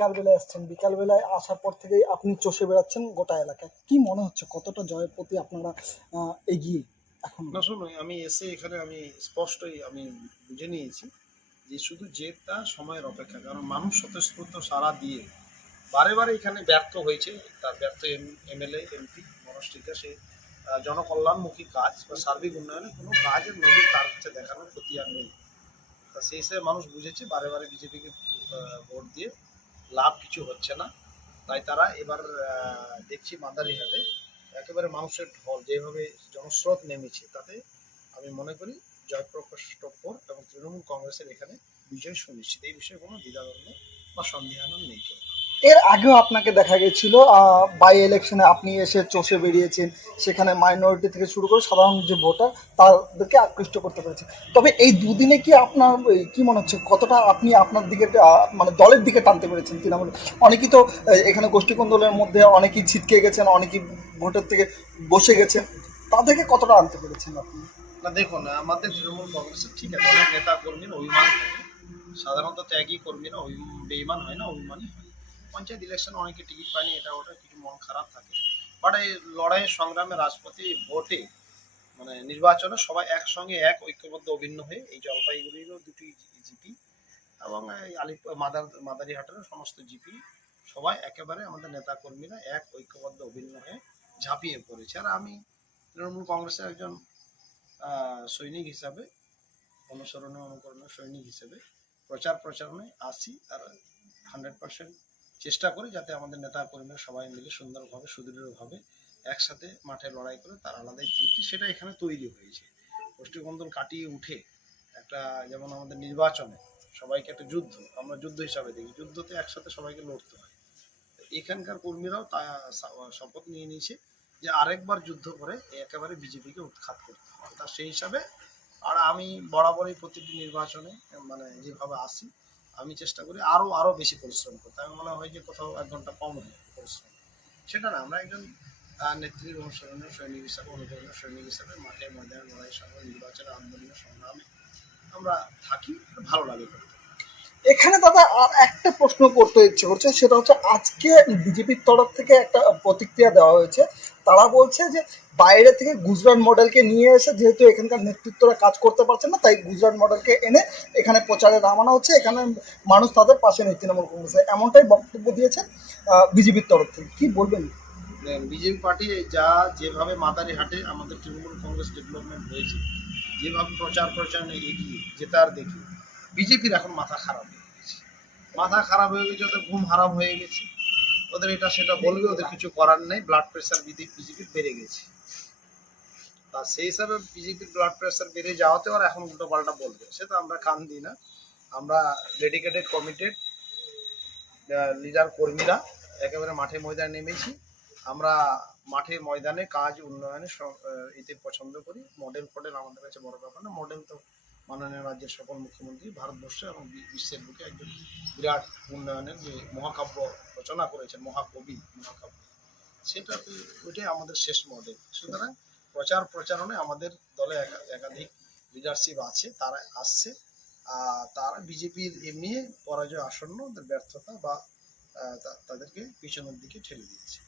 বিকালবেলায় আসছেন। বিকালবেলায় আসার পর থেকেই আপনি চষে বেড়াচ্ছেন গোটা এলাকায়। কি মনে হচ্ছে, কতটা জয়ের প্রতি আপনারা এগিয়ে এখন? না, শুনুন, আমি এসে এখানে আমি স্পষ্টই আমি বুঝে নিয়েছি যে শুধু জেদটা সময়ের অপেক্ষা। কারণ মানুষ স্বতঃস্ফূর্ত সারা দিয়ে বারে বারে এখানে ব্যর্থ হয়েছে। তার ব্যর্থ এম, এমএলএ, এমপি মনস্টিকা সে জনকল্যাণমুখী কাজ বা সার্বিক উন্নয়নে কোনো কাজের নজির তার হচ্ছে দেখানোর ক্ষতি আর নেই। তা সেই হিসেবে মানুষ বুঝেছে, বারে বারে বিজেপিকে ভোট দিয়ে লাভ কিছু হচ্ছে না। তাই তারা এবার দেখছি মাদারিহাটে একেবারে মানুষের ঢল, যেভাবে জনস্রোত নেমেছে, তাতে আমি মনে করি জয়প্রকাশ টপ্পর এবং তৃণমূল কংগ্রেসের এখানে বিজয় সুনিশ্চিত। এই বিষয়ে কোনো দ্বিধাদ্বন্দ্ব বা সন্দেহান নেই কেউ। এর আগেও আপনাকে দেখা গেছিল বাই ইলেকশনে আপনি এসে চষে বেরিয়েছেন, সেখানে মাইনরিটি থেকে শুরু করে সাধারণ যে ভোটার তাদেরকে আকৃষ্ট করতে পেরেছেন। তবে এই দুদিনে কি আপনার কি মনে হচ্ছে, কতটা আপনি আপনার দিকে মানে দলের দিকে টানতে পেরেছেন তৃণমূল? অনেকেই তো এখানে গোষ্ঠীকন্দলের মধ্যে অনেকেই ছিটকে গেছেন, অনেকেই ভোটের থেকে বসে গেছেন। তাদেরকে কতটা আনতে পেরেছেন আপনি? না, দেখুন, আমাদের তৃণমূল কংগ্রেসের ঠিক আছে নেতা কর্মীর অভিমান সাধারণত ত্যাগী কর্মীরা বেইমান হয় না, অভিমানী হয়। পঞ্চায়েত ইলেকশন অনেকে টিকিট পায়নি, এটা ওটা কিছু মন খারাপ থাকে। বাট এই লড়াই, সংগ্রামে রাজপতি ভোটে মানে নির্বাচনে সবাই একসঙ্গে এক, ঐক্যবদ্ধ, অভিন্ন হয়ে এই জলপাইগুড়িরও দুটি জিপি এবং এই আলিপুর মাদার, মাদারিহাটেরও সমস্ত জিপি সবাই একেবারে আমাদের নেতা কর্মীরা এক, ঐক্যবদ্ধ, অভিন্ন হয়ে ঝাঁপিয়ে পড়েছে। আর আমি তৃণমূল কংগ্রেসের একজন সৈনিক হিসাবে, অনুসরণে, অনুকরণে সৈনিক হিসেবে প্রচার প্রচারণায় আসি, আর হান্ড্রেড পার্সেন্ট চেষ্টা করি যাতে আমাদের নেতা কর্মীরা সবাই মিলে সুন্দরভাবে, সুদৃঢ়ভাবে একসাথে মাঠে লড়াই করে তার আলাদাই তৃপ্তি সেটা এখানে তৈরি হয়েছে। গোষ্ঠীকন্দল কাটিয়ে উঠে একটা যেমন আমাদের নির্বাচনে সবাইকে একটা যুদ্ধ, আমরা যুদ্ধ হিসাবে দেখি, যুদ্ধতে একসাথে সবাইকে লড়তে হয়। এখানকার কর্মীরাও তা শপথ নিয়ে নিয়েছে যে আরেকবার যুদ্ধ করে একেবারে বিজেপিকে উৎখাত করতে হবে। তা সেই হিসাবে আর আমি বরাবরই প্রতিটি নির্বাচনে মানে যেভাবে আসি আমি চেষ্টা করি আরও আরও বেশি পরিশ্রম করতে। আমি মনে হয় যে কোথাও এক ঘণ্টা কম হয় পরিশ্রম। সেটা না, আমরা একজন নেত্রীর অনুসরণে, সৈনিক হিসাবে অনুকরণের সৈনিক হিসাবে, মাঠে ময়দানে, লড়াই সঙ্গে নির্বাচনে আন্দোলনের সংগ্রামে আমরা থাকি ভালো লাগে এখানে দাদা আর একটা প্রশ্ন করতে ইচ্ছে করছে, সেটা হচ্ছে আজকে বিজেপির তরফ থেকে একটা প্রতিক্রিয়া দেওয়া হয়েছে। তারা বলছে যে বাইরে থেকে গুজরাট মডেলকে নিয়ে এসে যেহেতু এখানকার নেতৃত্বরা কাজ করতে পারছে না, তাই গুজরাট মডেলকে এনে এখানে প্রচারে নামানো হচ্ছে। এখানে মানুষ তাদের পাশে নেই তৃণমূল কংগ্রেসে। এমনটাই বক্তব্য দিয়েছে বিজেপির তরফ থেকে। কি বলবেন? বিজেপি পার্টি যা যেভাবে মাদারিহাটে আমাদের তৃণমূল কংগ্রেস ডেভেলপমেন্ট হয়েছে, যেভাবে প্রচার প্রচারণে এগিয়ে জেতার দেখি, বিজেপির এখন মাথা খারাপ হয়ে গেছে। মাথা খারাপ হয়ে গেছে ঘুম হারাম হয়ে গেছে। ওদের এটা সেটা বলবে, ওদের কিছু করার নেই ব্লাড প্রেশার বিধি বিজেপির বেড়ে গেছে। তা সেই হিসাবে বিজেপির ব্লাড প্রেশার বেড়ে যাওয়াতে ওরা এখন উল্টো পাল্টা বলবে সেটা আমরা কান দিই না। আমরা ডেডিকেটেড কমিটেড লিডার কর্মীরা একেবারে মাঠে ময়দানে নেমেছি। আমরা মাঠে ময়দানে কাজ, উন্নয়নে এতে পছন্দ করি। মডেল ফডেল আমাদের কাছে বড় ব্যাপার না। মডেল তো মাননীয় রাজ্যের সকল মুখ্যমন্ত্রী, ভারতবর্ষে এবং বিশ্বের বুকে একজন বিরাট উন্নয়নের যে মহাকাব্য রচনা করেছেন মহাকবি মহাকাব্য সেটা তো ওইটাই আমাদের শেষ মডেল সুতরাং প্রচার প্রচারণে আমাদের দলে একা- একাধিক লিডারশিপ আছে, তারা আসছে। তারা বিজেপির এমনি পরাজয় আসন্ন ব্যর্থতা বা তাদেরকে পিছনের দিকে ঠেলে দিয়েছে।